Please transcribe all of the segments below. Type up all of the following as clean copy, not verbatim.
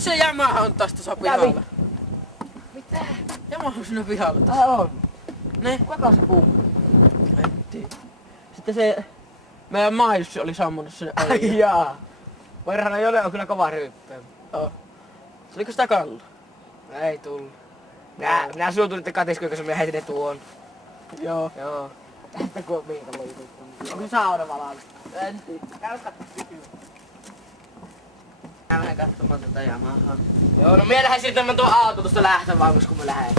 Vitsi se Yamaha on taas tuossa pihalla. Mitä? Yamaha on siinä pihalla. On. Ne? Kuka se puu? En tiedä. Sitten se meidän maajussi oli sammunut sinne Ai alle. jaa. Verhana Jole on kyllä kova ryyppää. Oh. Oliko sitä kallo? Ei tullut. Minä suutuin katiskuin, kun se heitin ne tuon. Joo. Joo. Tästä kun on minkä jutut. Onko sauna valmista? En tiedä. Käy katsomaan. Mä lähden katsomaan tätä Yamahaa. Joo, no minä lähden siirtämään tuon auto tuosta lähtövaunusta, kun mä lähden.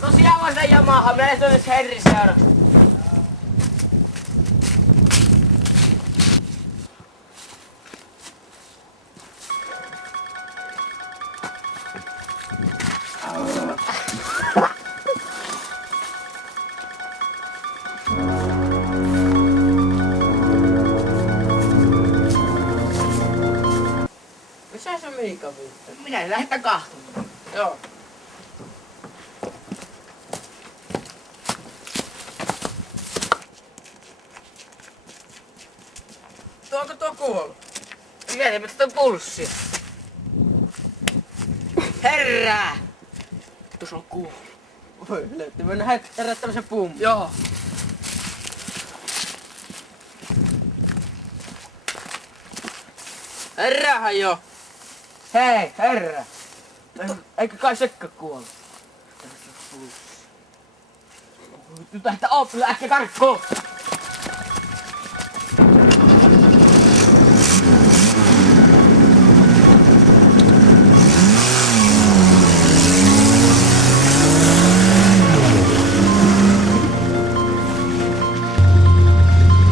Tosiaan vaan sitä Yamahaa, minä lähden tuonne Henrin seuraksi. Missä se Miika viittaa? Minä lähdetään kahtomaan. Joo. Onko tuo kuollut? Mietimme tätä pulssia. Herää! Tuossa on kuullut. Voi löytyy. Me nähdään herättämään se puun. Joo. Heräähän jo. Hei, herra! Eikö kai sekkä kuollut? Nyt lähtee Oopille äkkiä karkkuun!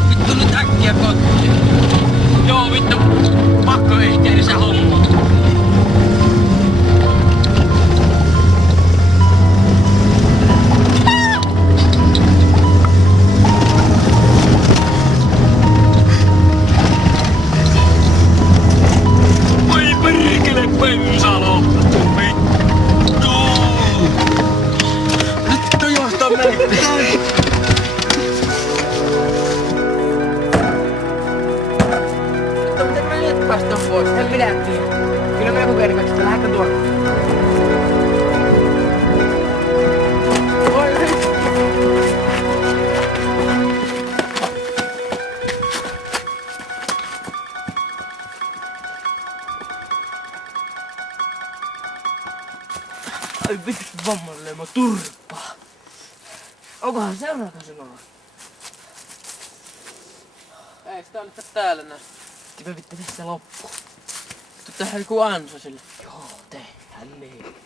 Vittu nyt äkkiä kotiin. Joo vittu, pakko ehtiä se homma. Voi perkele pensalo! Vittu! Vittu johtaa meitä. Mutta miten me nyt päästään pois? En minä tiedä. Kyllä me kokeilin katsotaan, lähdekö tuolla. Voi vittu. Ai vittu vammalle, mä turpaa. Onkohan seuraava sinulla? Ei sitä ole täällä näin. Me vittu tässä loppu. Vittu tehdään joku ansa sille. Joo, tehdään niin.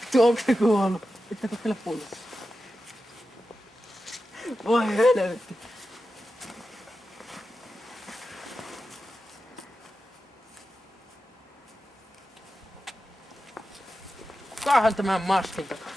Vittu onko se kuollut? Pitää kokeilla pullossa. Voi helvetti. Kukahan tämän maskin takaa?